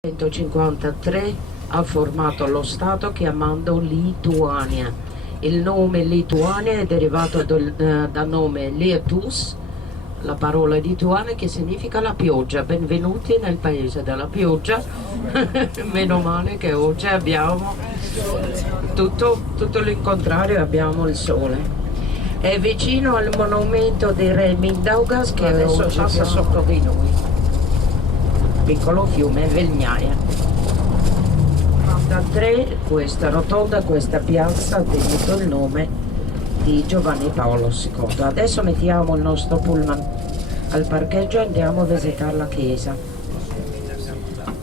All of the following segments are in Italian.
1953 ha formato lo Stato chiamando Lituania. Il nome Lituania è derivato dal nome Lietus, la parola lituana che significa la pioggia. Benvenuti nel paese della pioggia. Meno male che oggi abbiamo tutto l'incontrario, abbiamo il sole. È vicino al monumento di Re Mindaugas che adesso passa sotto di noi. Piccolo fiume Velgnaia. Da tre questa rotonda, questa piazza ha tenuto il nome di Giovanni Paolo II. Adesso mettiamo il nostro pullman al parcheggio e andiamo a visitare la chiesa.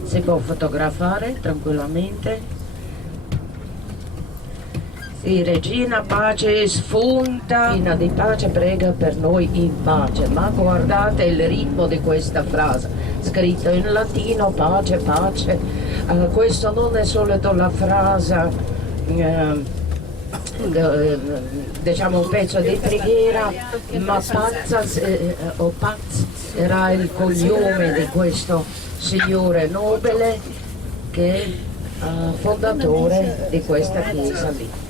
Si può fotografare tranquillamente. Sì, Regina pace sfunta, Regina di pace prega per noi in pace, ma guardate il ritmo di questa frase, scritto in latino, pace, pace. Questo non è soltanto la frase, diciamo un pezzo di preghiera, ma Pazza o Paz era il cognome di questo signore nobile che è fondatore di questa chiesa lì.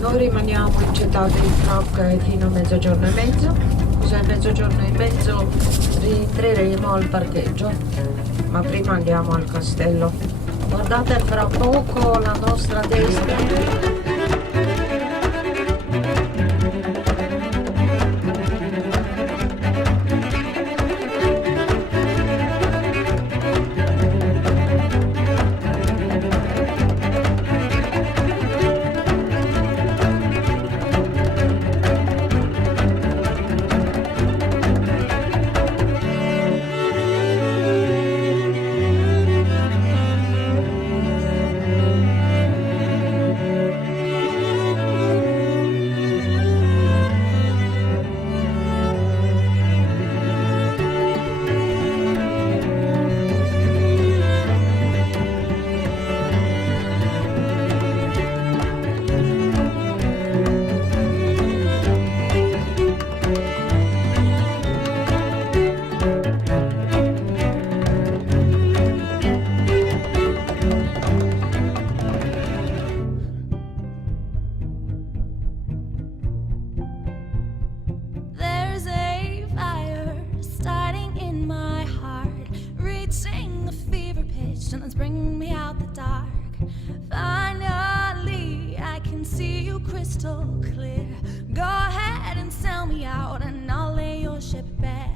noi rimaniamo in città di Prag fino a mezzogiorno e mezzo, così a mezzogiorno e mezzo rientreremo al parcheggio, ma prima andiamo al castello. Guardate fra poco la nostra destra. And it's bringing me out the dark. Finally, I can see you crystal clear. Go ahead and sell me out, and I'll lay your ship bare.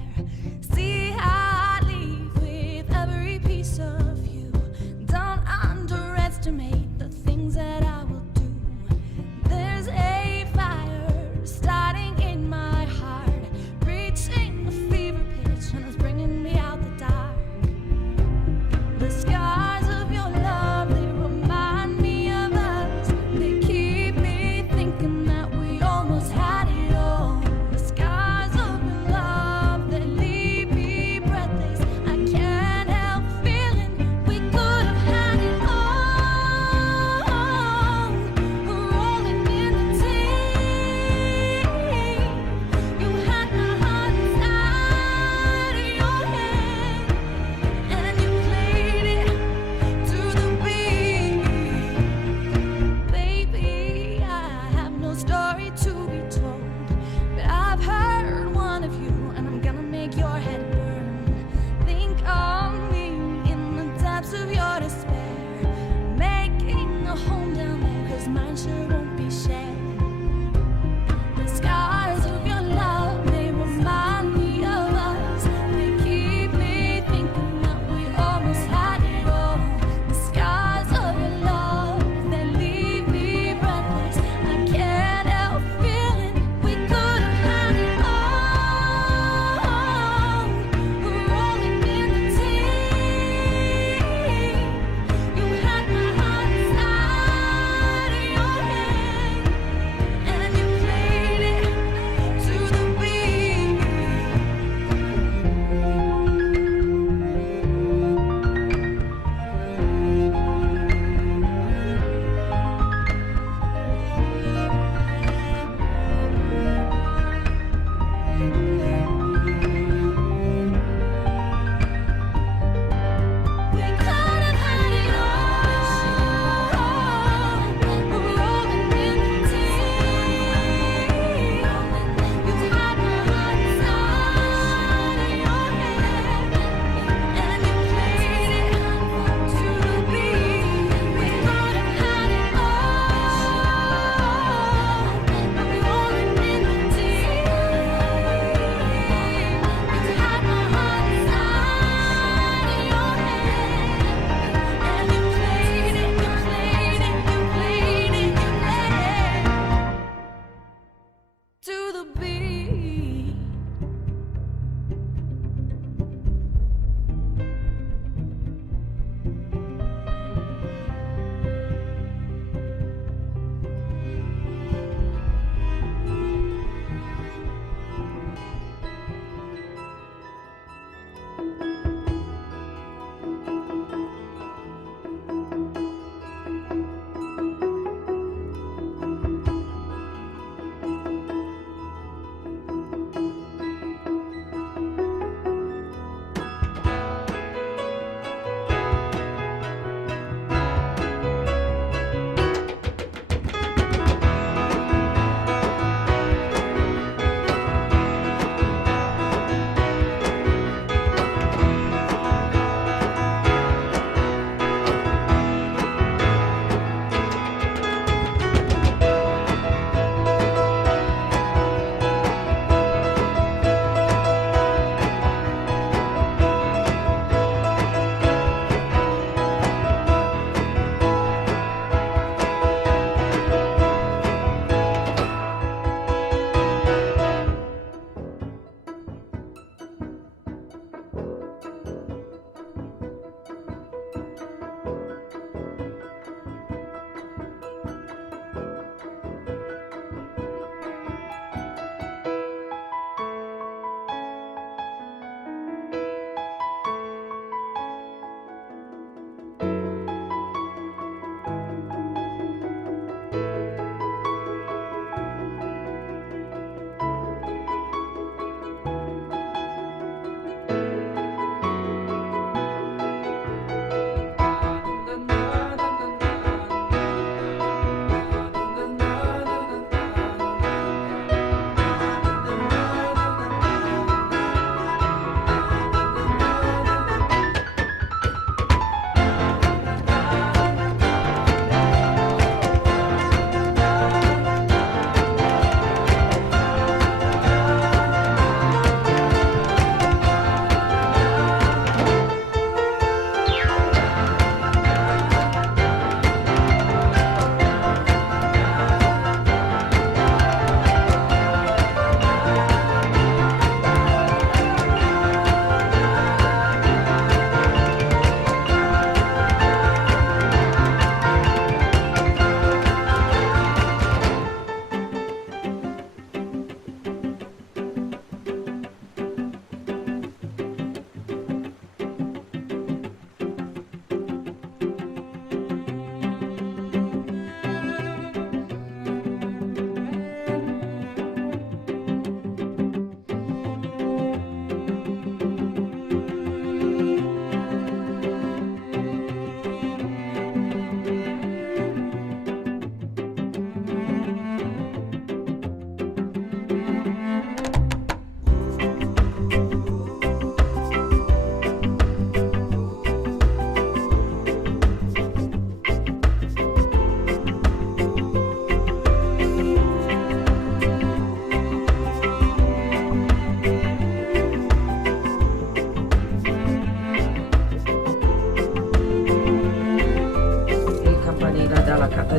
See how I leave with every piece of you. Don't underestimate the things that I will do. There's a fire starting in my heart, reaching a fever pitch, and it's bringing me out the dark. The scars of your love, they remind me of us. They keep me thinking that we almost had it all. The scars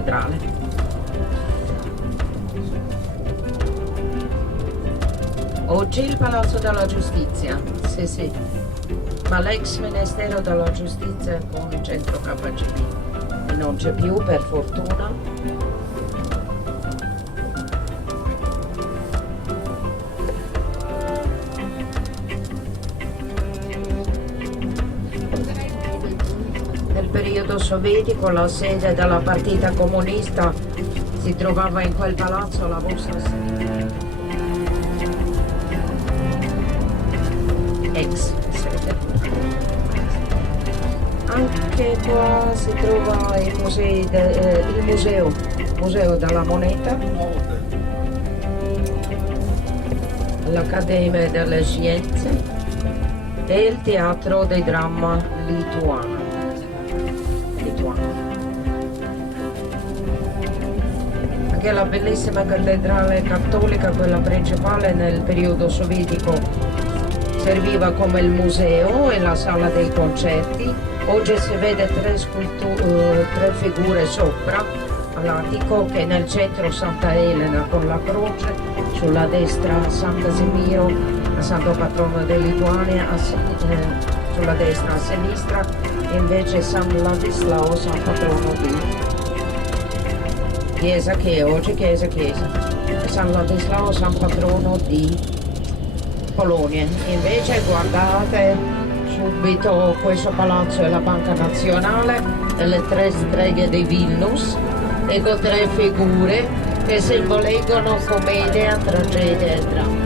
cattedrale. Oggi il Palazzo della Giustizia, sì sì, ma l'ex Ministero della Giustizia con il centro KGB e non c'è più per fortuna. Nel periodo sovietico la sede della partita comunista si trovava in quel palazzo alla vostra sinistra. Ex sede. Anche qua si trova il museo della moneta, l'Accademia delle Scienze e il teatro di dramma lituano. Anche la bellissima cattedrale cattolica, quella principale nel periodo sovietico, serviva come il museo e la sala dei concerti. Oggi si vede tre figure sopra all'attico, che nel centro Santa Elena con la croce, sulla destra San Casimiro, santo patrono di Lituania, sulla destra, a sinistra e invece San Ladislao, san patrono di chiesa che oggi chiesa. San Ladislao, san patrono di Polonia. Invece guardate subito, questo palazzo è la Banca Nazionale e le tre streghe di Vilnius, ecco tre figure che simboleggiano commedia, tragedia e dramma.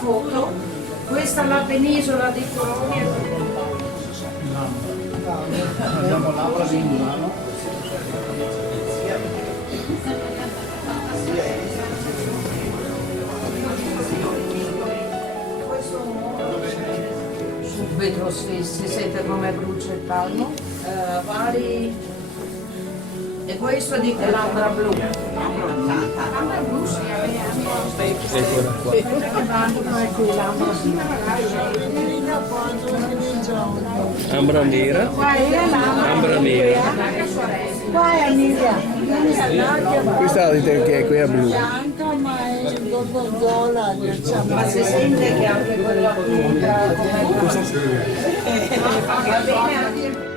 foto, questa è la penisola di Colonia. Abbiamo l'Ambra di Milano. Subito si sente come brucia il palmo. Vari. E questo di l'ambra blu. L'ambra blu sì, Eccola qua. Ambra nera. Ambra nera. Qua è Emilia. Questa dite che è qui è blu. Bianca, ma è gorgonzola, diciamo. ma si sente che anche quella punta va bene anche